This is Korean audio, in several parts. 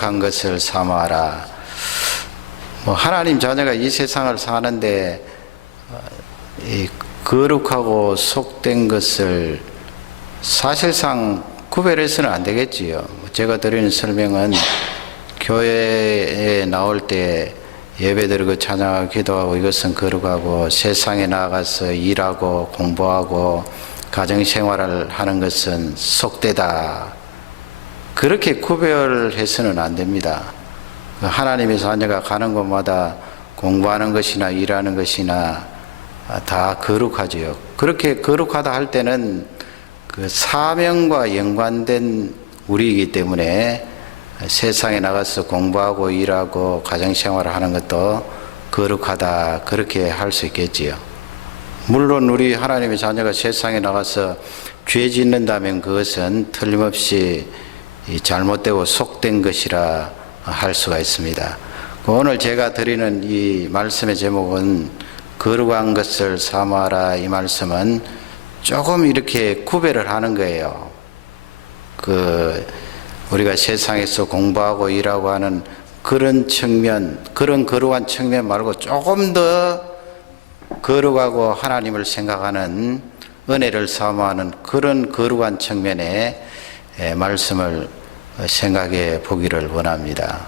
한 것을 삼아라. 뭐 하나님 자녀가 이 세상을 사는데 어, 이 거룩하고 속된 것을 사실상 구별해서는 안 되겠지요. 제가 드리는 설명은 교회에 나올 때 예배드리고 찬양하고 기도하고 이것은 거룩하고 세상에 나가서 일하고 공부하고 가정생활을 하는 것은 속되다. 그렇게 구별해서는 안 됩니다. 하나님의 자녀가 가는 곳마다 공부하는 것이나 일하는 것이나 다 거룩하지요. 그렇게 거룩하다 할 때는 그 사명과 연관된 우리이기 때문에 세상에 나가서 공부하고 일하고 가정생활을 하는 것도 거룩하다. 그렇게 할 수 있겠지요. 물론 우리 하나님의 자녀가 세상에 나가서 죄 짓는다면 그것은 틀림없이 이 잘못되고 속된 것이라 할 수가 있습니다. 오늘 제가 드리는 이 말씀의 제목은 거룩한 것을 삼아라 이 말씀은 조금 이렇게 구별을 하는 거예요. 그 우리가 세상에서 공부하고 일하고 하는 그런 측면, 그런 거룩한 측면 말고 조금 더 거룩하고 하나님을 생각하는 은혜를 사모하는 그런 거룩한 측면의 에, 말씀을 생각해 보기를 원합니다.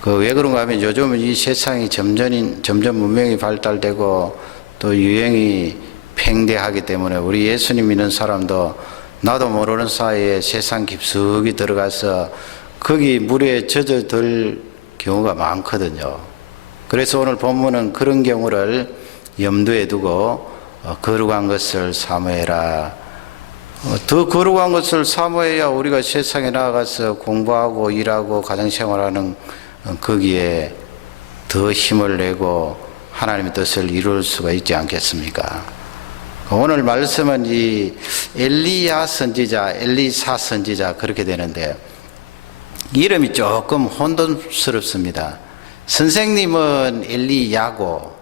그 왜 그런가 하면 요즘은 이 세상이 점점, 점점 문명이 발달되고 또 유행이 팽대하기 때문에 우리 예수님 믿는 사람도 나도 모르는 사이에 세상 깊숙이 들어가서 거기 물에 젖어들 경우가 많거든요. 그래서 오늘 본문은 그런 경우를 염두에 두고 어, 거룩한 것을 사모해라. 어, 더 거룩한 것을 사모해야 우리가 세상에 나가서 공부하고 일하고 가정생활하는 어, 거기에 더 힘을 내고 하나님의 뜻을 이룰 수가 있지 않겠습니까? 오늘 말씀은 이 엘리야 선지자, 엘리사 선지자 그렇게 되는데 이름이 조금 혼돈스럽습니다. 선생님은 엘리야고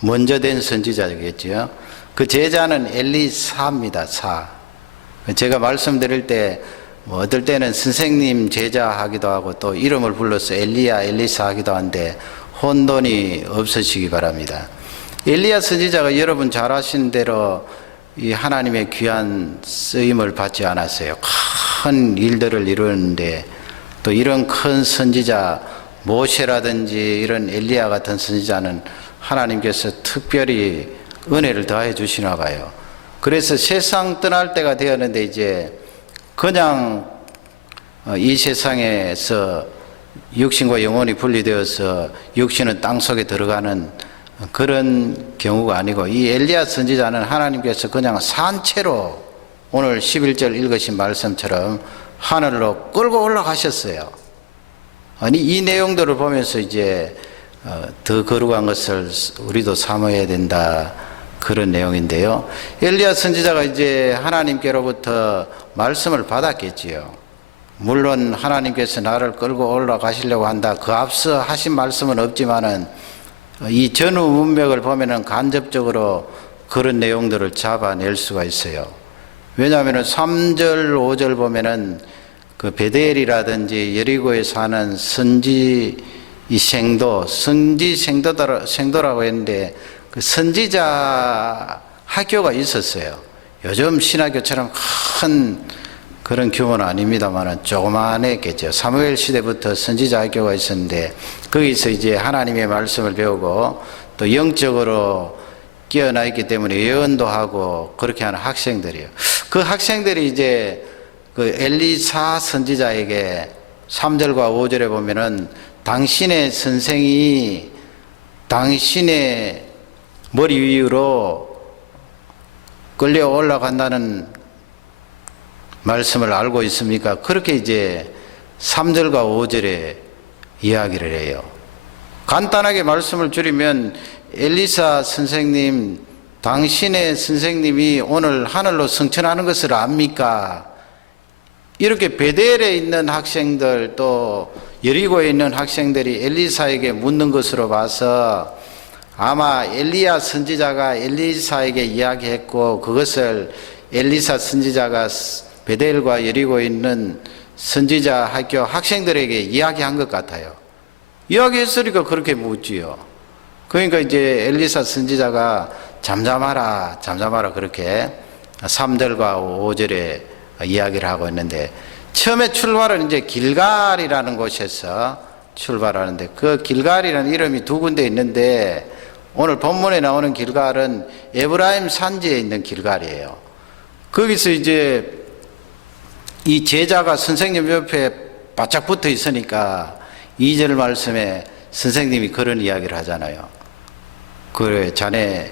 먼저 된 선지자겠지요. 그 제자는 엘리사입니다. 사. 제가 말씀드릴 때, 뭐 어떨 때는 선생님 제자 하기도 하고 또 이름을 불러서 엘리야, 엘리사 하기도 한데 혼돈이 없으시기 바랍니다. 엘리야 선지자가 여러분 잘 아시는 대로 이 하나님의 귀한 쓰임을 받지 않았어요. 큰 일들을 이루는데 또 이런 큰 선지자 모세라든지 이런 엘리야 같은 선지자는 하나님께서 특별히 은혜를 더해 주시나 봐요. 그래서 세상 떠날 때가 되었는데 이제 그냥 어, 이 세상에서 육신과 영혼이 분리되어서 육신은 땅 속에 들어가는 그런 경우가 아니고 이 엘리야 선지자는 하나님께서 그냥 산채로 오늘 11절 읽으신 말씀처럼 하늘로 끌고 올라가셨어요. 아니 이 내용들을 보면서 이제 어, 더 거룩한 것을 우리도 사모해야 된다. 그런 내용인데요. 엘리야 선지자가 이제 하나님께로부터 말씀을 받았겠지요. 물론 하나님께서 나를 끌고 올라가시려고 한다. 그 앞서 하신 말씀은 없지만은 이 전후 문맥을 보면은 간접적으로 그런 내용들을 잡아낼 수가 있어요. 왜냐하면은 3절, 5절 보면은 그 베델이라든지 여리고에 사는 선지 이 생도, 선지 생도라고 했는데 그 선지자 학교가 있었어요. 요즘 신학교처럼 큰 그런 규모는 아닙니다만 조그만했겠죠. 사무엘 시대부터 선지자 학교가 있었는데 거기서 이제 하나님의 말씀을 배우고 또 영적으로 끼어나 있기 때문에 예언도 하고 그렇게 하는 학생들이요. 그 학생들이 이제 그 엘리사 선지자에게 3절과 5절에 보면은 당신의 선생이 당신의 머리 위로 끌려 올라간다는 말씀을 알고 있습니까? 그렇게 이제 3절과 5절에 이야기를 해요. 간단하게 말씀을 줄이면 엘리사 선생님, 당신의 선생님이 오늘 하늘로 승천하는 것을 압니까? 이렇게 베델에 있는 학생들 또 여리고에 있는 학생들이 엘리사에게 묻는 것으로 봐서 아마 엘리야 선지자가 엘리사에게 이야기했고 그것을 엘리사 선지자가 베델과 여리고에 있는 선지자 학교 학생들에게 이야기한 것 같아요. 이야기했으니까 그렇게 묻지요. 그러니까 이제 엘리사 선지자가 잠잠하라, 잠잠하라 그렇게 3절과 5절에 이야기를 하고 있는데 처음에 출발은 이제 길갈이라는 곳에서 출발하는데 그 길갈이라는 이름이 두 군데 있는데 오늘 본문에 나오는 길갈은 에브라임 산지에 있는 길갈이에요. 거기서 이제 이 제자가 선생님 옆에 바짝 붙어 있으니까 2절 말씀에 선생님이 그런 이야기를 하잖아요. 그래, 자네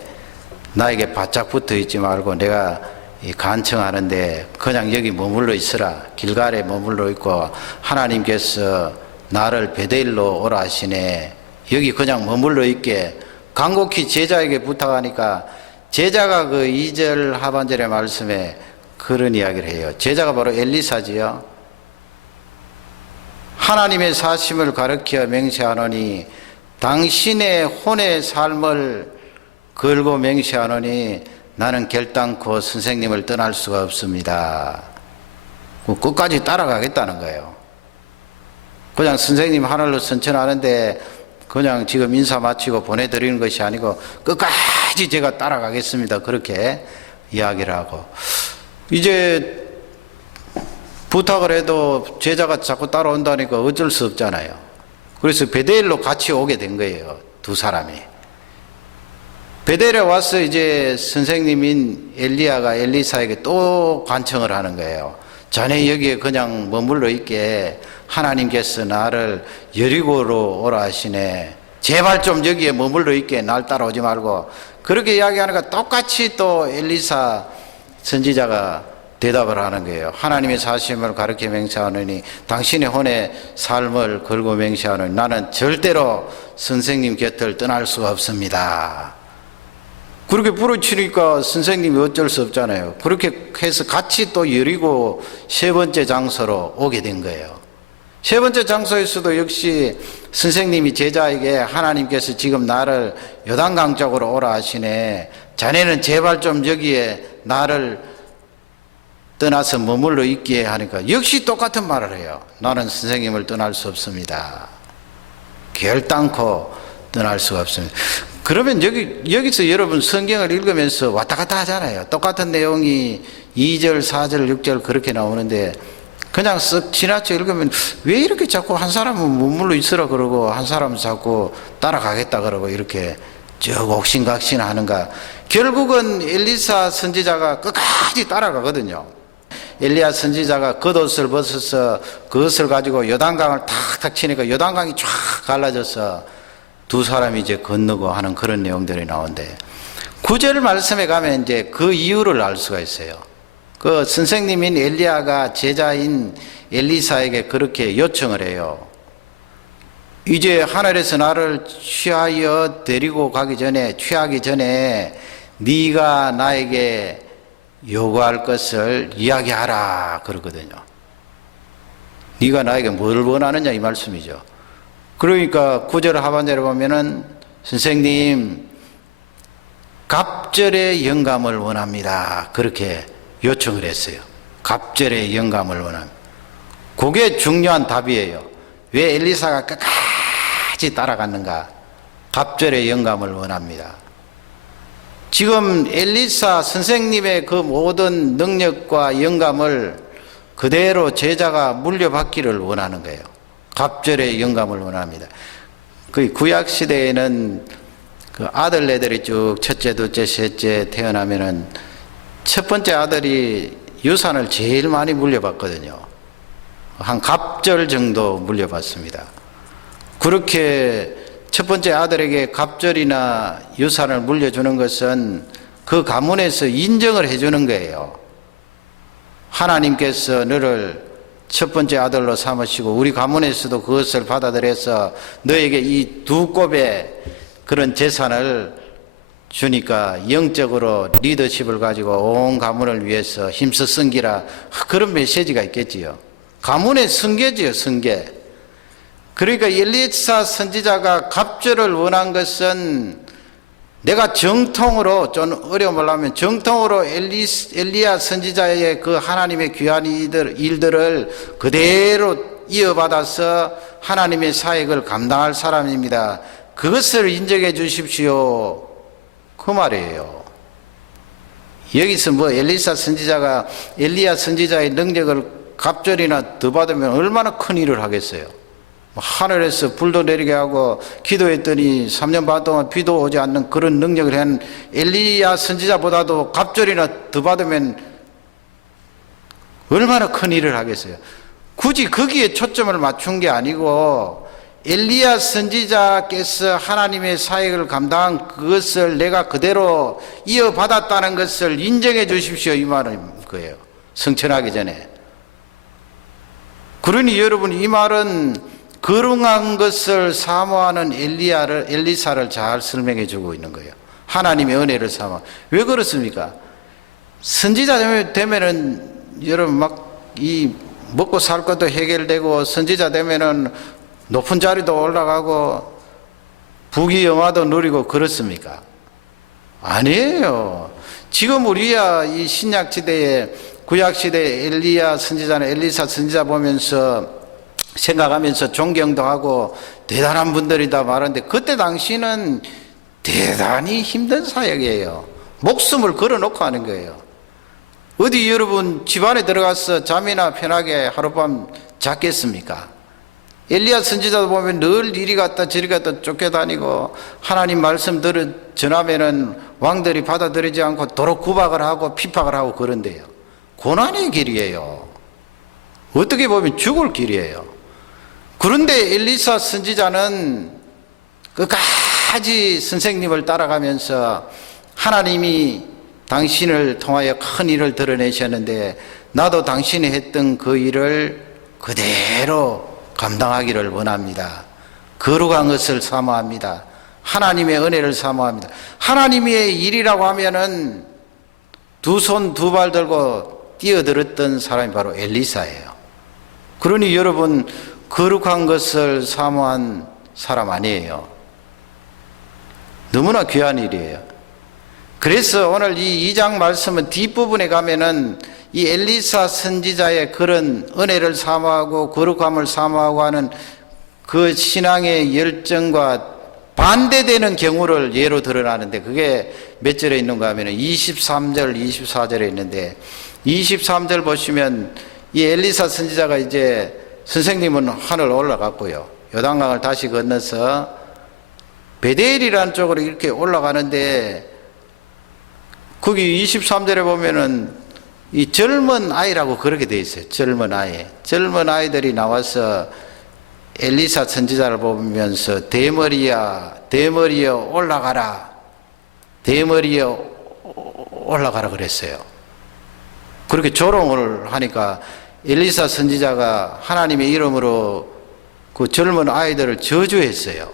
나에게 바짝 붙어 있지 말고 내가 이 간청하는데 그냥 여기 머물러 있으라. 길갈에 머물러 있고 하나님께서 나를 베델로 오라 하시네. 여기 그냥 머물러 있게 간곡히 제자에게 부탁하니까 제자가 그 2절 하반절의 말씀에 그런 이야기를 해요. 제자가 바로 엘리사지요. 하나님의 사심을 가르쳐 맹세하노니 당신의 혼의 삶을 걸고 맹세하노니 나는 결단코 선생님을 떠날 수가 없습니다. 그 끝까지 따라가겠다는 거예요. 그냥 선생님 하늘로 선천하는데 그냥 지금 인사 마치고 보내드리는 것이 아니고 끝까지 제가 따라가겠습니다. 그렇게 이야기를 하고 이제 부탁을 해도 제자가 자꾸 따라온다니까 어쩔 수 없잖아요. 그래서 베델로 같이 오게 된 거예요. 두 사람이. 베델에 와서 이제 선생님인 엘리야가 엘리사에게 또 간청을 하는 거예요. 자네 여기에 그냥 머물러 있게 하나님께서 나를 여리고로 오라 하시네. 제발 좀 여기에 머물러 있게 날 따라오지 말고 그렇게 이야기하니까 똑같이 또 엘리사 선지자가 대답을 하는 거예요. 하나님의 사심을 가르쳐 맹세하느니 당신의 혼의 삶을 걸고 맹세하느니 나는 절대로 선생님 곁을 떠날 수가 없습니다. 그렇게 부르치니까 선생님이 어쩔 수 없잖아요. 그렇게 해서 같이 또 여리고 세 번째 장소로 오게 된 거예요. 세 번째 장소에서도 역시 선생님이 제자에게 하나님께서 지금 나를 요단강 쪽으로 오라 하시네. 자네는 제발 좀 여기에 나를 떠나서 머물러 있기에 하니까 역시 똑같은 말을 해요. 나는 선생님을 떠날 수 없습니다. 결단코 떠날 수가 없습니다. 그러면 여기, 여기서 여러분 성경을 읽으면서 왔다 갔다 하잖아요. 똑같은 내용이 2절, 4절, 6절 그렇게 나오는데 그냥 쓱 지나쳐 읽으면 왜 이렇게 자꾸 한 사람은 머물러 있으라 그러고 한 사람은 자꾸 따라가겠다 그러고 이렇게 쭉 옥신각신 하는가. 결국은 엘리사 선지자가 끝까지 따라가거든요. 엘리야 선지자가 겉옷을 벗어서 그것을 가지고 요단강을 탁탁 치니까 요단강이 쫙 갈라져서 두 사람이 이제 건너고 하는 그런 내용들이 나오는데 구절 말씀에 가면 이제 그 이유를 알 수가 있어요. 그 선생님인 엘리야가 제자인 엘리사에게 그렇게 요청을 해요. 이제 하늘에서 나를 취하여 데리고 가기 전에 취하기 전에 네가 나에게 요구할 것을 이야기하라 그러거든요. 네가 나에게 뭘 원하느냐 이 말씀이죠. 그러니까 구절 하반절에 보면은 선생님 갑절의 영감을 원합니다. 그렇게 요청을 했어요. 갑절의 영감을 원합니다. 그게 중요한 답이에요. 왜 엘리사가 끝까지 따라갔는가? 갑절의 영감을 원합니다. 지금 엘리사 선생님의 그 모든 능력과 영감을 그대로 제자가 물려받기를 원하는 거예요. 갑절의 영감을 원합니다. 그 구약 시대에는 그 아들네들이 쭉 첫째, 둘째, 셋째 태어나면은 첫 번째 아들이 유산을 제일 많이 물려받거든요. 한 갑절 정도 물려받습니다. 그렇게 첫 번째 아들에게 갑절이나 유산을 물려주는 것은 그 가문에서 인정을 해주는 거예요. 하나님께서 너를 첫 번째 아들로 삼으시고 우리 가문에서도 그것을 받아들여서 너에게 이 두 곱의 그런 재산을 주니까 영적으로 리더십을 가지고 온 가문을 위해서 힘써 섬기라 그런 메시지가 있겠지요. 가문의 성계지요, 성계. 그러니까 엘리사 선지자가 갑절을 원한 것은 내가 정통으로 좀 어려움을 하면 정통으로 엘리, 엘리야 선지자의 그 하나님의 귀한 일들, 일들을 그대로 이어받아서 하나님의 사역을 감당할 사람입니다. 그것을 인정해 주십시오. 그 말이에요. 여기서 뭐 엘리사 선지자가 엘리야 선지자의 능력을 갑절이나 더 받으면 얼마나 큰 일을 하겠어요. 뭐 하늘에서 불도 내리게 하고 기도했더니 3년 반 동안 비도 오지 않는 그런 능력을 한 엘리야 선지자보다도 갑절이나 더 받으면 얼마나 큰 일을 하겠어요. 굳이 거기에 초점을 맞춘 게 아니고 엘리야 선지자께서 하나님의 사역을 감당한 그것을 내가 그대로 이어받았다는 것을 인정해 주십시오 이 말은 거예요. 성천하기 전에. 그러니 여러분 이 말은 거룩한 것을 사모하는 엘리야를 엘리사를 잘 설명해 주고 있는 거예요. 하나님의 은혜를 사모. 왜 그렇습니까? 선지자 되면은 여러분 막 이 먹고 살 것도 해결되고 선지자 되면은 높은 자리도 올라가고 부귀 영화도 누리고 그렇습니까? 아니에요. 지금 우리야 이 신약 시대에 구약 시대 엘리야 선지자나 엘리사 선지자 보면서 생각하면서 존경도 하고 대단한 분들이다 말하는데 그때 당시는 대단히 힘든 사역이에요. 목숨을 걸어놓고 하는 거예요. 어디 여러분 집안에 들어가서 잠이나 편하게 하룻밤 잤겠습니까? 엘리야 선지자도 보면 늘 이리 갔다 저리 갔다 쫓겨다니고 하나님 말씀 들어 전하면은 왕들이 받아들이지 않고 도로 구박을 하고 피박을 하고 그런데요. 고난의 길이에요. 어떻게 보면 죽을 길이에요. 그런데 엘리사 선지자는 끝까지 선생님을 따라가면서 하나님이 당신을 통하여 큰 일을 드러내셨는데 나도 당신이 했던 그 일을 그대로 감당하기를 원합니다. 거룩한 것을 사모합니다. 하나님의 은혜를 사모합니다. 하나님의 일이라고 하면은 두 손 두 발 들고 뛰어들었던 사람이 바로 엘리사예요. 그러니 여러분 거룩한 것을 사모한 사람 아니에요. 너무나 귀한 일이에요. 그래서 오늘 이 2장 말씀은 뒷부분에 가면은 이 엘리사 선지자의 그런 은혜를 사모하고 거룩함을 사모하고 하는 그 신앙의 열정과 반대되는 경우를 예로 드러나는데 그게 몇 절에 있는가 하면 23절, 24절에 있는데 23절 보시면 이 엘리사 선지자가 이제 선생님은 하늘 올라갔고요. 요단강을 다시 건너서 베델이라는 쪽으로 이렇게 올라가는데 거기 23절에 보면은 이 젊은 아이라고 그렇게 돼 있어요. 젊은 아이. 젊은 아이들이 나와서 엘리사 선지자를 보면서 대머리야, 대머리여 올라가라. 대머리여 올라가라 그랬어요. 그렇게 조롱을 하니까 엘리사 선지자가 하나님의 이름으로 그 젊은 아이들을 저주했어요.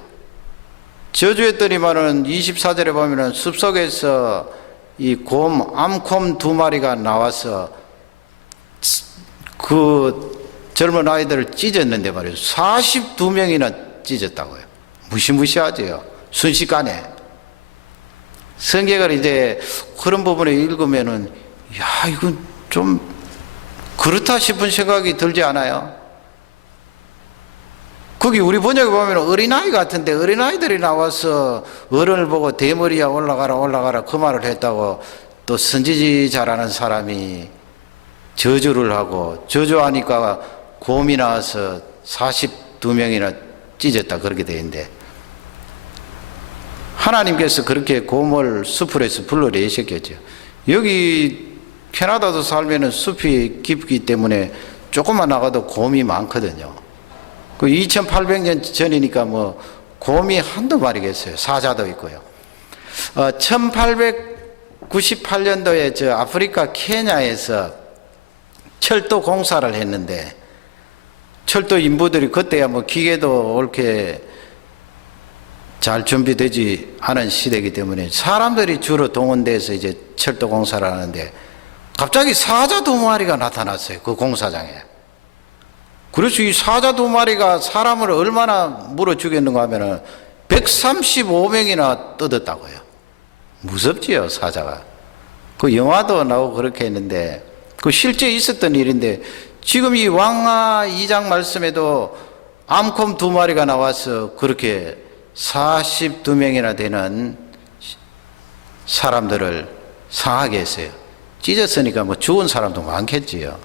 저주했더니만은 24절에 보면은 숲속에서 이 곰, 암콤 두 마리가 나와서 그 젊은 아이들을 찢었는데 말이에요. 42명이나 찢었다고요. 무시무시하죠. 순식간에. 성경을 이제 그런 부분에 읽으면은, 야, 이건 좀 그렇다 싶은 생각이 들지 않아요? 거기 우리 번역에 보면 어린아이 같은데 어린아이들이 나와서 어른을 보고 대머리야 올라가라 올라가라 그 말을 했다고 또 선지자라는 사람이 저주를 하고 저주하니까 곰이 나와서 42명이나 찢었다 그렇게 돼 있는데 하나님께서 그렇게 곰을 숲을에서 불러내셨겠죠. 여기 캐나다도 살면은 숲이 깊기 때문에 조금만 나가도 곰이 많거든요. 그 2800년 전이니까 뭐 곰이 한두 마리겠어요. 사자도 있고요. 어, 1898년도에 저 아프리카 케냐에서 철도 공사를 했는데 철도 인부들이 그때야 뭐 기계도 옳게 잘 준비되지 않은 시대이기 때문에 사람들이 주로 동원돼서 이제 철도 공사를 하는데 갑자기 사자 두 마리가 나타났어요. 그 공사장에. 그래서 이 사자 두 마리가 사람을 얼마나 물어 죽였는가 하면은 135명이나 뜯었다고요. 무섭지요, 사자가. 그 영화도 나오고 그렇게 했는데, 그 실제 있었던 일인데, 지금 이 왕하 2장 말씀에도 암콤 두 마리가 나와서 그렇게 42명이나 되는 사람들을 상하게 했어요. 찢었으니까 뭐 죽은 사람도 많겠지요.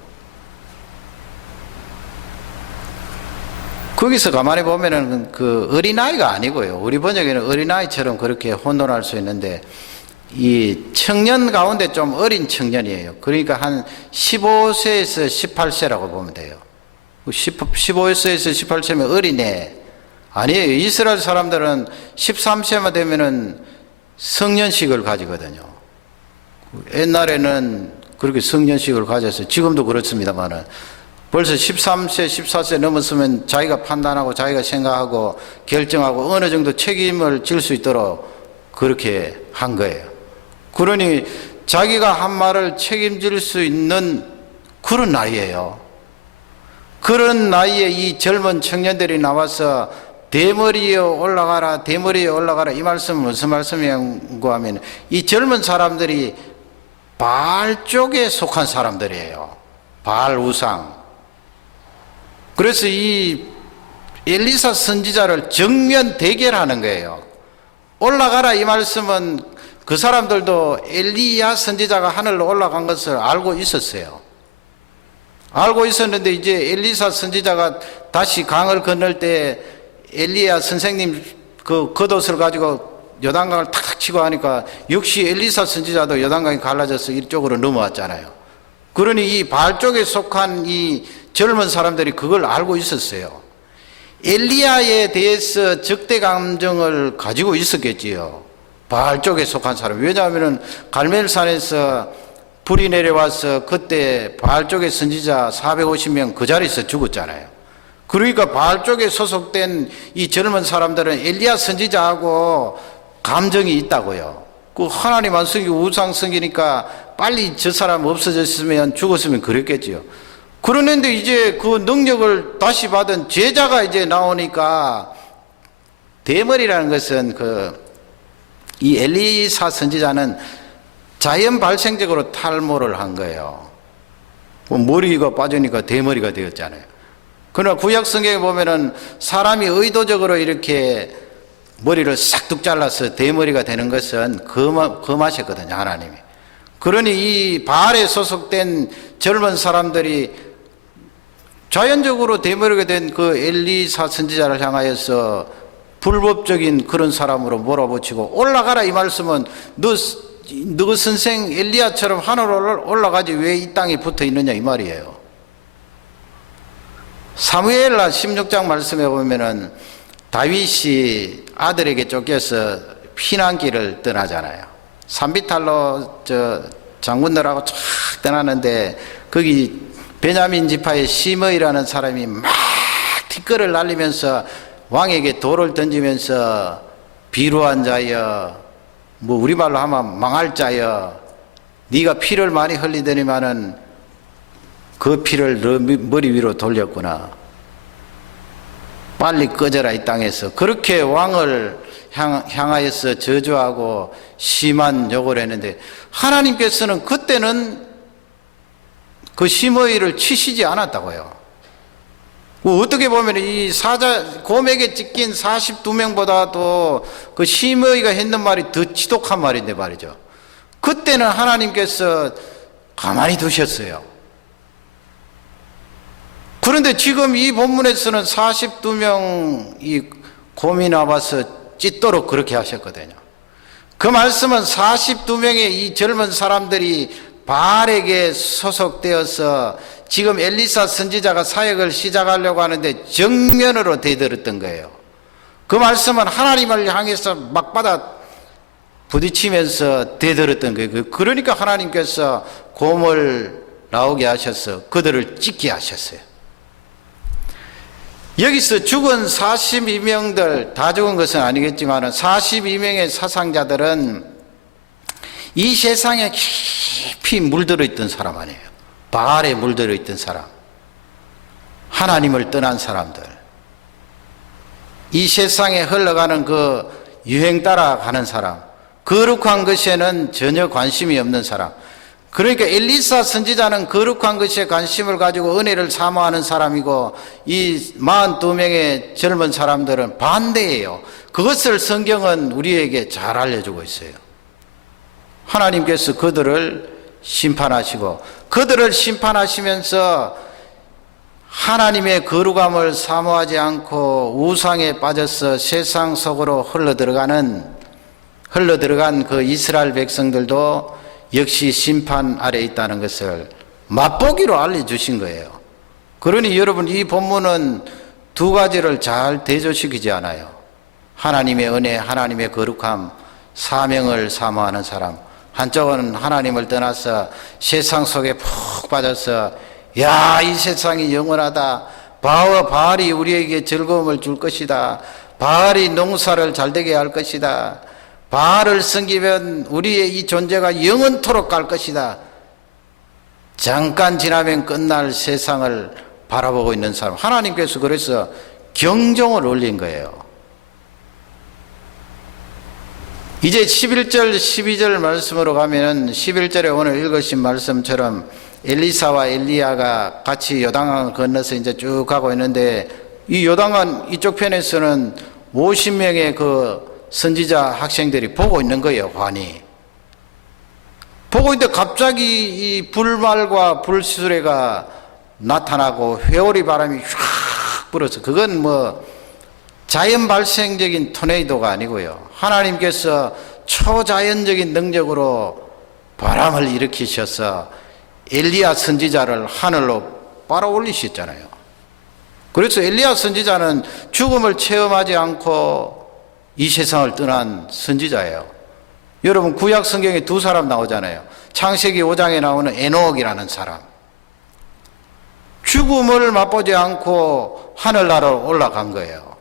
거기서 가만히 보면은 그 어린아이가 아니고요. 우리 번역에는 어린아이처럼 그렇게 혼돈할 수 있는데 이 청년 가운데 좀 어린 청년이에요. 그러니까 한 15세에서 18세라고 보면 돼요. 15세에서 18세면 어린애. 아니에요. 이스라엘 사람들은 13세만 되면은 성년식을 가지거든요. 옛날에는 그렇게 성년식을 가져서 지금도 그렇습니다만은 벌써 13세, 14세 넘었으면 자기가 판단하고 자기가 생각하고 결정하고 어느 정도 책임을 질 수 있도록 그렇게 한 거예요. 그러니 자기가 한 말을 책임질 수 있는 그런 나이예요. 그런 나이에 이 젊은 청년들이 나와서 대머리에 올라가라, 대머리에 올라가라 이 말씀은 무슨 말씀이냐고 하면 이 젊은 사람들이 바알 쪽에 속한 사람들이에요. 바알 우상. 그래서 이 엘리사 선지자를 정면 대결하는 거예요. 올라가라 이 말씀은 그 사람들도 엘리야 선지자가 하늘로 올라간 것을 알고 있었어요. 알고 있었는데 이제 엘리사 선지자가 다시 강을 건널 때 엘리야 선생님 그 겉옷을 가지고 요단강을 탁 치고 하니까 역시 엘리사 선지자도 요단강이 갈라져서 이쪽으로 넘어왔잖아요. 그러니 이 발 쪽에 속한 이 젊은 사람들이 그걸 알고 있었어요. 엘리야에 대해서 적대 감정을 가지고 있었겠지요. 바알 쪽에 속한 사람. 왜냐하면 갈멜산에서 불이 내려와서 그때 바알 쪽의 선지자 450명 그 자리에서 죽었잖아요. 그러니까 바알 쪽에 소속된 이 젊은 사람들은 엘리야 선지자하고 감정이 있다고요. 그 하나님 안 섬기고 우상 섬기니까 빨리 저 사람 없어졌으면 죽었으면 그랬겠지요. 그러는데 이제 그 능력을 다시 받은 제자가 이제 나오니까 대머리라는 것은 그 이 엘리사 선지자는 자연 발생적으로 탈모를 한 거예요. 뭐 머리가 빠지니까 대머리가 되었잖아요. 그러나 구약 성경에 보면은 사람이 의도적으로 이렇게 머리를 싹둑 잘라서 대머리가 되는 것은 금하, 금하셨거든요, 하나님이. 그러니 이 바알에 소속된 젊은 사람들이 자연적으로 대머리가 된 그 엘리사 선지자를 향하여서 불법적인 그런 사람으로 몰아붙이고 올라가라 이 말씀은 너, 너 선생 엘리야처럼 하늘로 올라가지 왜 이 땅에 붙어 있느냐 이 말이에요. 사무엘라 16장 말씀에 보면은 다윗이 아들에게 쫓겨서 피난길을 떠나잖아요. 산비탈로 저 장군들하고 쫙 떠나는데 거기 베냐민 지파의 시므이라는 사람이 막 티끌을 날리면서 왕에게 돌을 던지면서 비루한 자여 뭐 우리말로 하면 망할 자여 네가 피를 많이 흘리더니만은 그 피를 너 머리 위로 돌렸구나 빨리 꺼져라 이 땅에서 그렇게 왕을 향, 향하여서 저주하고 심한 욕을 했는데 하나님께서는 그때는 그 심의를 치시지 않았다고요. 뭐 어떻게 보면 이 사자 곰에게 찢긴 42명보다도 그 심의가 했는 말이 더 지독한 말인데 말이죠. 그때는 하나님께서 가만히 두셨어요. 그런데 지금 이 본문에서는 42명이 곰이 나와서 찢도록 그렇게 하셨거든요. 그 말씀은 42명의 이 젊은 사람들이 바알에게 소속되어서 지금 엘리사 선지자가 사역을 시작하려고 하는데 정면으로 대들었던 거예요. 그 말씀은 하나님을 향해서 막받아 부딪히면서 대들었던 거예요. 그러니까 하나님께서 곰을 나오게 하셔서 그들을 찢게 하셨어요. 여기서 죽은 42명들 다 죽은 것은 아니겠지만 42명의 사상자들은 이 세상에 깊이 물들어 있던 사람 아니에요. 바알에 물들어 있던 사람. 하나님을 떠난 사람들. 이 세상에 흘러가는 그 유행 따라 가는 사람. 거룩한 것에는 전혀 관심이 없는 사람. 그러니까 엘리사 선지자는 거룩한 것에 관심을 가지고 은혜를 사모하는 사람이고 이 42명의 젊은 사람들은 반대예요. 그것을 성경은 우리에게 잘 알려주고 있어요. 하나님께서 그들을 심판하시고 그들을 심판하시면서 하나님의 거룩함을 사모하지 않고 우상에 빠져서 세상 속으로 흘러 들어가는 흘러 들어간 그 이스라엘 백성들도 역시 심판 아래 있다는 것을 맛보기로 알려주신 거예요. 그러니 여러분 이 본문은 두 가지를 잘 대조시키지 않아요. 하나님의 은혜, 하나님의 거룩함, 사명을 사모하는 사람. 한쪽은 하나님을 떠나서 세상 속에 푹 빠져서 야, 이 세상이 영원하다. 바와 바알이 우리에게 즐거움을 줄 것이다. 바알이 농사를 잘 되게 할 것이다. 바알을 섬기면 우리의 이 존재가 영원토록 갈 것이다. 잠깐 지나면 끝날 세상을 바라보고 있는 사람. 하나님께서 그래서 경종을 올린 거예요. 이제 11절, 12절 말씀으로 가면은 11절에 오늘 읽으신 말씀처럼 엘리사와 엘리야가 같이 요단강을 건너서 이제 쭉 가고 있는데 이 요단강 이쪽 편에서는 50명의 그 선지자 학생들이 보고 있는 거예요, 환히. 보고 있는데 갑자기 이 불말과 불수레가 나타나고 회오리 바람이 휙 불어서 그건 뭐 자연 발생적인 토네이도가 아니고요. 하나님께서 초자연적인 능력으로 바람을 일으키셔서 엘리야 선지자를 하늘로 빨아 올리셨잖아요. 그래서 엘리야 선지자는 죽음을 체험하지 않고 이 세상을 떠난 선지자예요. 여러분 구약 성경에 두 사람 나오잖아요. 창세기 5장에 나오는 에녹이라는 사람. 죽음을 맛보지 않고 하늘나라로 올라간 거예요.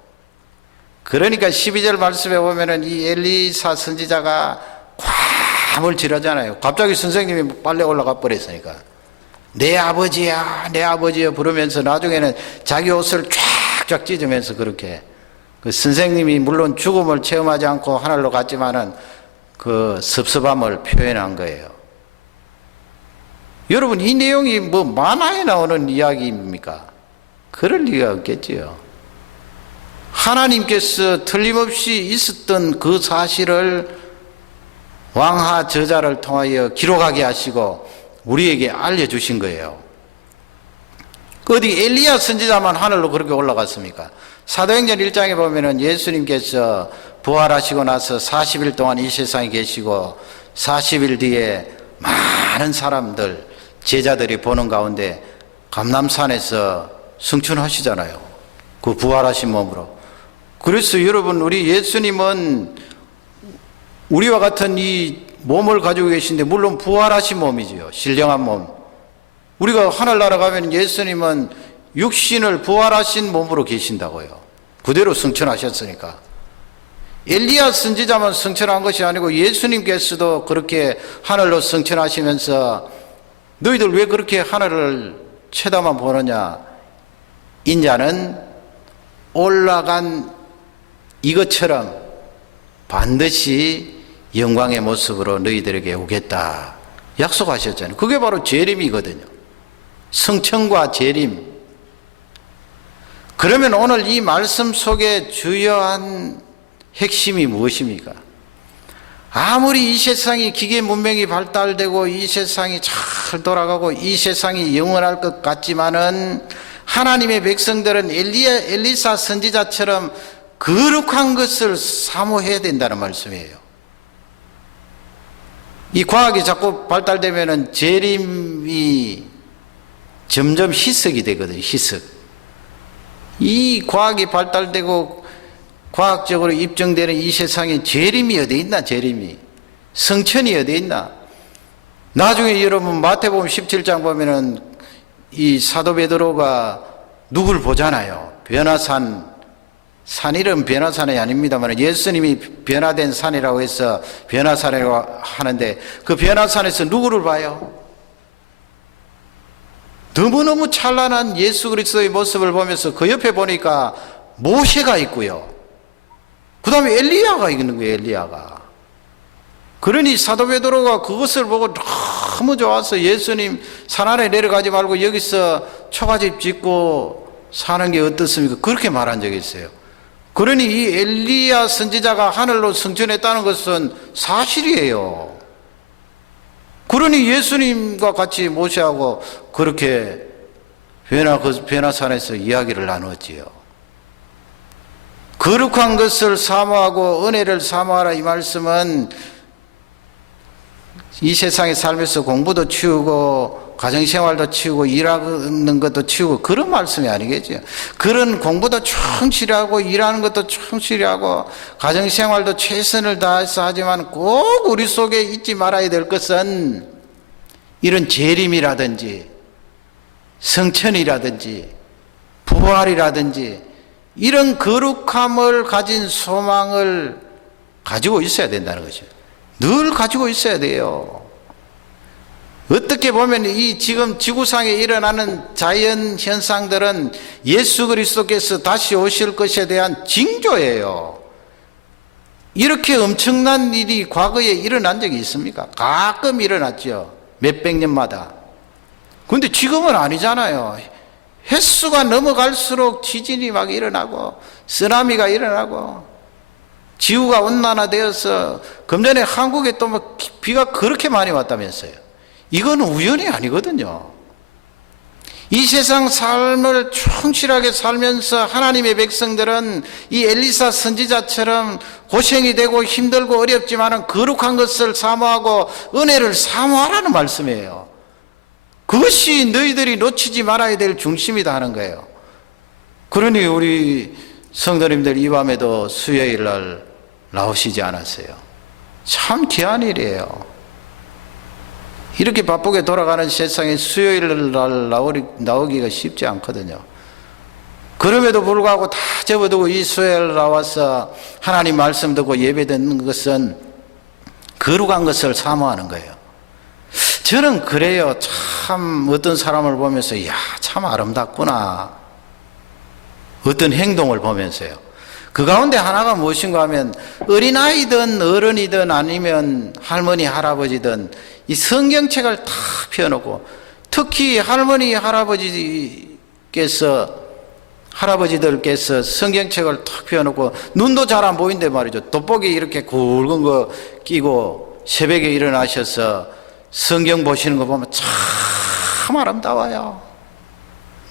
그러니까 12절 말씀에 보면은 이 엘리사 선지자가 괌을 지르잖아요. 갑자기 선생님이 빨래 올라가 버렸으니까. 내 아버지야, 내 아버지야 부르면서 나중에는 자기 옷을 쫙쫙 찢으면서 그렇게 그 선생님이 물론 죽음을 체험하지 않고 하늘로 갔지만은 그 섭섭함을 표현한 거예요. 여러분 이 내용이 뭐 만화에 나오는 이야기입니까? 그럴 리가 없겠지요. 하나님께서 틀림없이 있었던 그 사실을 왕하 저자를 통하여 기록하게 하시고 우리에게 알려주신 거예요. 그 어디 엘리야 선지자만 하늘로 그렇게 올라갔습니까? 사도행전 1장에 보면은 예수님께서 부활하시고 나서 40일 동안 이 세상에 계시고 40일 뒤에 많은 사람들, 제자들이 보는 가운데 감남산에서 승천하시잖아요. 그 부활하신 몸으로. 그래서 여러분, 우리 예수님은 우리와 같은 이 몸을 가지고 계신데, 물론 부활하신 몸이지요. 신령한 몸. 우리가 하늘나라 가면 예수님은 육신을 부활하신 몸으로 계신다고요. 그대로 승천하셨으니까. 엘리야 선지자만 승천한 것이 아니고 예수님께서도 그렇게 하늘로 승천하시면서 너희들 왜 그렇게 하늘을 쳐다만 보느냐? 인자는 올라간 이것처럼 반드시 영광의 모습으로 너희들에게 오겠다. 약속하셨잖아요. 그게 바로 재림이거든요. 성천과 재림. 그러면 오늘 이 말씀 속에 주요한 핵심이 무엇입니까? 아무리 이 세상이 기계 문명이 발달되고 이 세상이 잘 돌아가고 이 세상이 영원할 것 같지만은 하나님의 백성들은 엘리야, 엘리사 선지자처럼 거룩한 것을 사모해야 된다는 말씀이에요. 이 과학이 자꾸 발달되면은 재림이 점점 희석이 되거든요, 희석. 이 과학이 발달되고 과학적으로 입증되는 이 세상에 재림이 어디 있나, 재림이. 성천이 어디 있나. 나중에 여러분 마태복음 17장 보면은 이 사도 베드로가 누굴 보잖아요. 변화산, 산 이름 변화산이 아닙니다만 예수님이 변화된 산이라고 해서 변화산이라고 하는데 그 변화산에서 누구를 봐요? 너무너무 찬란한 예수 그리스도의 모습을 보면서 그 옆에 보니까 모세가 있고요. 그 다음에 엘리야가 있는 거예요, 엘리야가. 그러니 사도 베드로가 그것을 보고 너무 좋아서 예수님 산 아래 내려가지 말고 여기서 초가집 짓고 사는 게 어떻습니까? 그렇게 말한 적이 있어요. 그러니 이 엘리야 선지자가 하늘로 승천했다는 것은 사실이에요. 그러니 예수님과 같이 모시하고 그렇게 변화, 그 변화산에서 이야기를 나누었지요. 거룩한 것을 사모하고 은혜를 사모하라 이 말씀은 이 세상에 살면서 공부도 치우고 가정생활도 치우고 일하는 것도 치우고 그런 말씀이 아니겠죠. 그런 공부도 충실하고 일하는 것도 충실하고 가정생활도 최선을 다해서 하지만 꼭 우리 속에 잊지 말아야 될 것은 이런 재림이라든지 성천이라든지 부활이라든지 이런 거룩함을 가진 소망을 가지고 있어야 된다는 거죠. 늘 가지고 있어야 돼요. 어떻게 보면 이 지금 지구상에 일어나는 자연 현상들은 예수 그리스도께서 다시 오실 것에 대한 징조예요. 이렇게 엄청난 일이 과거에 일어난 적이 있습니까? 가끔 일어났죠. 몇백 년마다. 근데 지금은 아니잖아요. 횟수가 넘어갈수록 지진이 막 일어나고, 쓰나미가 일어나고, 지구가 온난화되어서, 금전에 한국에 또 뭐 비가 그렇게 많이 왔다면서요. 이건 우연이 아니거든요. 이 세상 삶을 충실하게 살면서 하나님의 백성들은 이 엘리사 선지자처럼 고생이 되고 힘들고 어렵지만은 거룩한 것을 사모하고 은혜를 사모하라는 말씀이에요. 그것이 너희들이 놓치지 말아야 될 중심이다 하는 거예요. 그러니 우리 성도님들 이 밤에도 수요일 날 나오시지 않았어요. 참 귀한 일이에요. 이렇게 바쁘게 돌아가는 세상에 수요일 날 나오기가 쉽지 않거든요. 그럼에도 불구하고 다 접어두고 이 수요일 나와서 하나님 말씀 듣고 예배 듣는 것은 거룩한 것을 사모하는 거예요. 저는 그래요. 참 어떤 사람을 보면서 야, 참 아름답구나. 어떤 행동을 보면서요. 그 가운데 하나가 무엇인가 하면 어린아이든 어른이든 아니면 할머니, 할아버지든 이 성경책을 다 펴놓고 특히 할머니, 할아버지께서 할아버지들께서 성경책을 탁 펴놓고 눈도 잘 안 보이는데 말이죠. 돋보기 이렇게 굵은 거 끼고 새벽에 일어나셔서 성경 보시는 거 보면 참 아름다워요.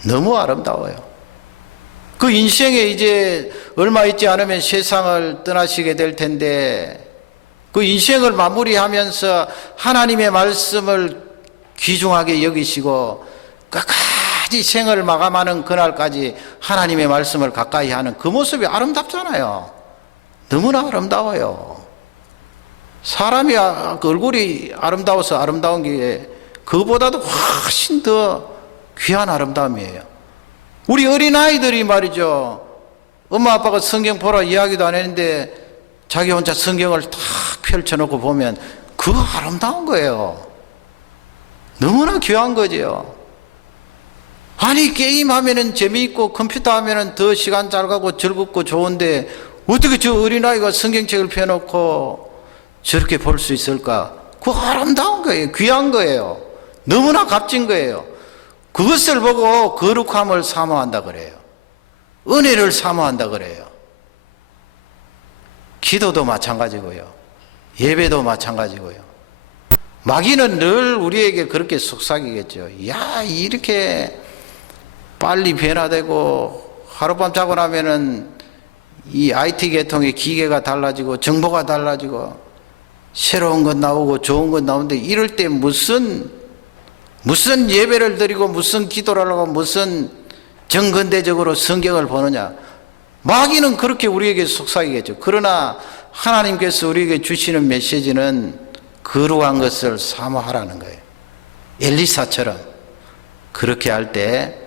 너무 아름다워요. 그 인생에 이제 얼마 있지 않으면 세상을 떠나시게 될 텐데 그 인생을 마무리하면서 하나님의 말씀을 귀중하게 여기시고 끝까지 생을 마감하는 그날까지 하나님의 말씀을 가까이 하는 그 모습이 아름답잖아요. 너무나 아름다워요. 사람이 아- 그 얼굴이 아름다워서 아름다운 게 그보다도 훨씬 더 귀한 아름다움이에요. 우리 어린아이들이 말이죠. 엄마 아빠가 성경 보라 이야기도 안 했는데 자기 혼자 성경을 탁 펼쳐놓고 보면 그거 아름다운 거예요. 너무나 귀한 거지요. 아니 게임하면은 재미있고 컴퓨터 하면은 더 시간 잘 가고 즐겁고 좋은데 어떻게 저 어린아이가 성경책을 펴놓고 저렇게 볼 수 있을까? 그거 아름다운 거예요. 귀한 거예요. 너무나 값진 거예요. 그것을 보고 거룩함을 사모한다 그래요. 은혜를 사모한다 그래요. 기도도 마찬가지고요. 예배도 마찬가지고요. 마귀는 늘 우리에게 그렇게 속삭이겠죠. 야, 이렇게 빨리 변화되고 하룻밤 자고 나면은 이 IT 계통의 기계가 달라지고 정보가 달라지고 새로운 것 나오고 좋은 것 나오는데 이럴 때 무슨 무슨 예배를 드리고 무슨 기도를 하고 무슨 정근대적으로 성경을 보느냐. 마귀는 그렇게 우리에게 속삭이겠죠. 그러나 하나님께서 우리에게 주시는 메시지는 거룩한 것을 사모하라는 거예요. 엘리사처럼 그렇게 할 때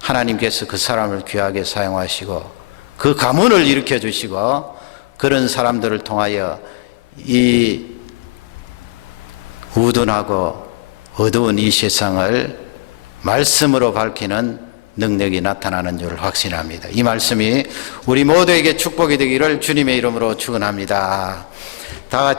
하나님께서 그 사람을 귀하게 사용하시고 그 가문을 일으켜 주시고 그런 사람들을 통하여 이 우둔하고 어두운 이 세상을 말씀으로 밝히는 능력이 나타나는 줄 확신합니다. 이 말씀이 우리 모두에게 축복이 되기를 주님의 이름으로 축원합니다. 다